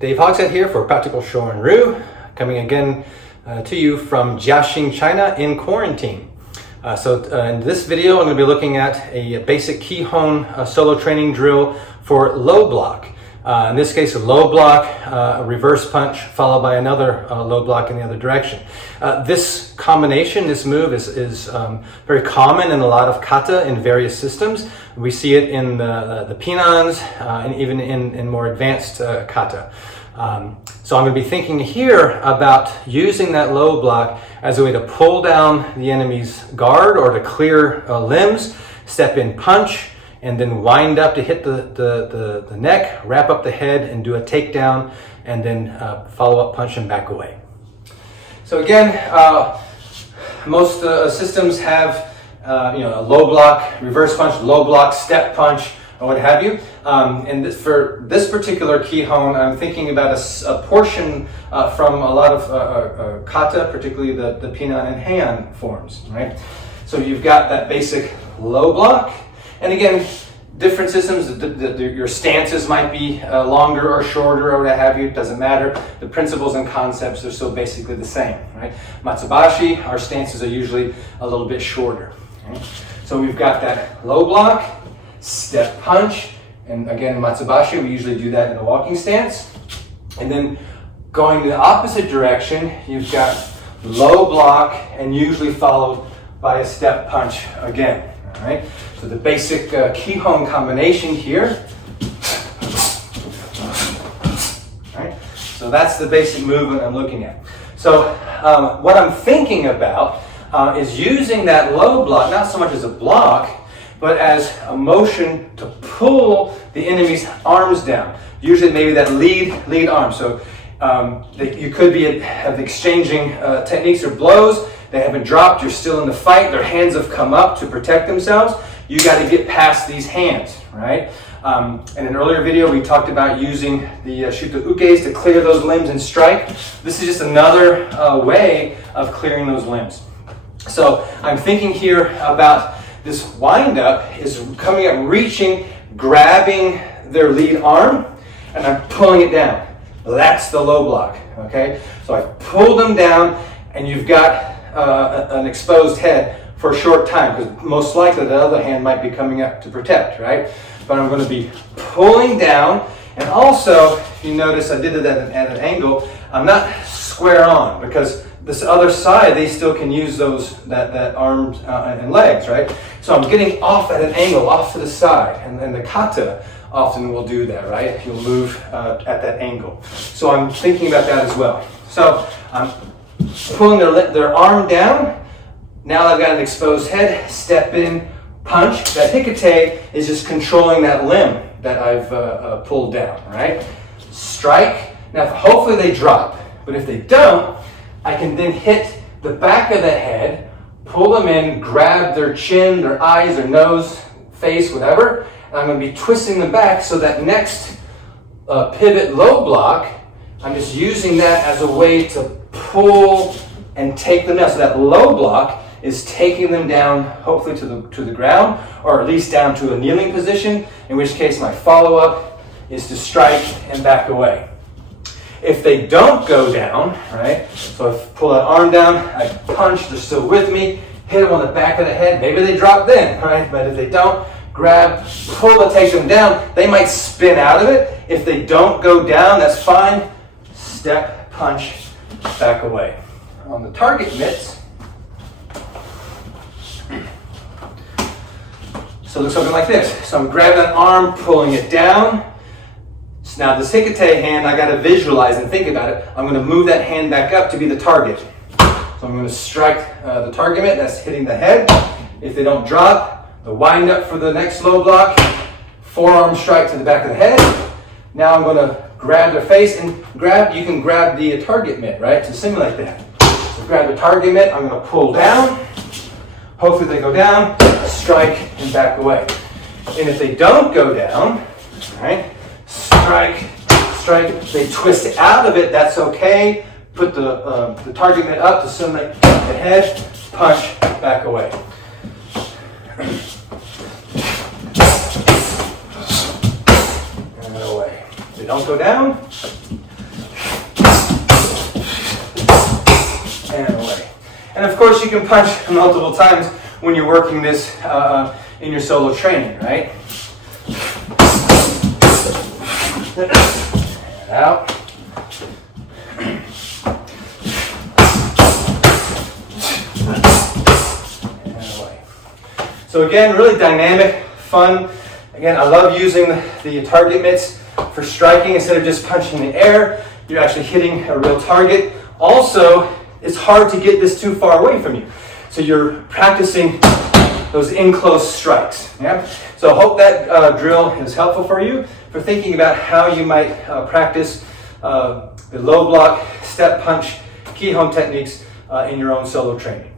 Dave Hogshead here for Practical Shorin-ryu, coming again to you from Jiaxing, China in quarantine. In this video, I'm going to be looking at a basic Kihon solo training drill for low block. In this case, a low block, a reverse punch, followed by another low block in the other direction. This combination, this move is very common in a lot of kata in various systems. We see it in the Pinans and even in more advanced kata. So I'm going to be thinking here about using that low block as a way to pull down the enemy's guard or to clear limbs, step in punch, and then wind up to hit the neck, wrap up the head, and do a takedown, and then follow up punch and back away. So again, most systems have a low block, reverse punch, low block, step punch, or what have you. And for this particular Kihon, I'm thinking about a portion from a lot of kata, particularly the Pinan and Heian forms, right? So you've got that basic low block. And again, different systems, your stances might be longer or shorter or what have you, it doesn't matter. The principles and concepts are still basically the same, right? Matsubashi, our stances are usually a little bit shorter. Okay? So we've got that low block, step punch, and again in Matsubashi, we usually do that in a walking stance. And then going the opposite direction, you've got low block and usually followed by a step punch again. All right, so the basic Kihon combination here. All right, so that's the basic movement I'm looking at. So what I'm thinking about is using that low block, not so much as a block, but as a motion to pull the enemy's arms down. Usually maybe that lead arm. So you could be exchanging techniques or blows. They haven't dropped, you're still in the fight, their hands have come up to protect themselves. You got to get past these hands, right? In an earlier video, we talked about using the shuto ukes to clear those limbs and strike. This is just another way of clearing those limbs. So I'm thinking here about this wind up is coming up, reaching, grabbing their lead arm, and I'm pulling it down. That's the low block, okay? So I pull them down, and you've got an exposed head for a short time, because most likely the other hand might be coming up to protect, right? But I'm going to be pulling down, and also, if you notice, I did it at an angle. I'm not square on, because this other side, they still can use that arms and legs, right? So I'm getting off at an angle, off to the side, and the kata often will do that, right? You'll move at that angle. So I'm thinking about that as well. So I'm pulling their arm down. Now I've got an exposed head, step in, punch. That hikate is just controlling that limb that I've pulled down, right? Strike. Now hopefully they drop, but if they don't, I can then hit the back of the head, pull them in, grab their chin, their eyes, their nose, face, whatever, and I'm going to be twisting them back so that next pivot low block, I'm just using that as a way to pull and take them down. So that low block is taking them down, hopefully to the ground, or at least down to a kneeling position, in which case my follow-up is to strike and back away. If they don't go down, right, so I pull that arm down, I punch, they're still with me, hit them on the back of the head, maybe they drop then, right, but if they don't, grab, pull to take them down, they might spin out of it. If they don't go down, that's fine, step, punch, back away. On the target mitts, so it looks something like this. So I'm grabbing that arm, pulling it down. So now this hikate hand, I got to visualize and think about it. I'm going to move that hand back up to be the target. So I'm going to strike the target mitt, that's hitting the head. If they don't drop, the wind up for the next low block, forearm strike to the back of the head. Now I'm going to grab their face and you can grab the target mitt, right, to simulate that. So grab the target mitt, I'm going to pull down. Hopefully they go down, strike and back away. And if they don't go down, right, strike, they twist out of it, that's okay. Put the target mitt up to simulate the head, punch, back away. And away. If they don't go down, And of course, you can punch multiple times when you're working this in your solo training, right? And out. And away. So again, really dynamic, fun. Again, I love using the target mitts for striking instead of just punching the air. You're actually hitting a real target. Also, it's hard to get this too far away from you. So you're practicing those in-close strikes. Yeah? So I hope that drill is helpful for you for thinking about how you might practice the low block, step punch, Kihon techniques in your own solo training.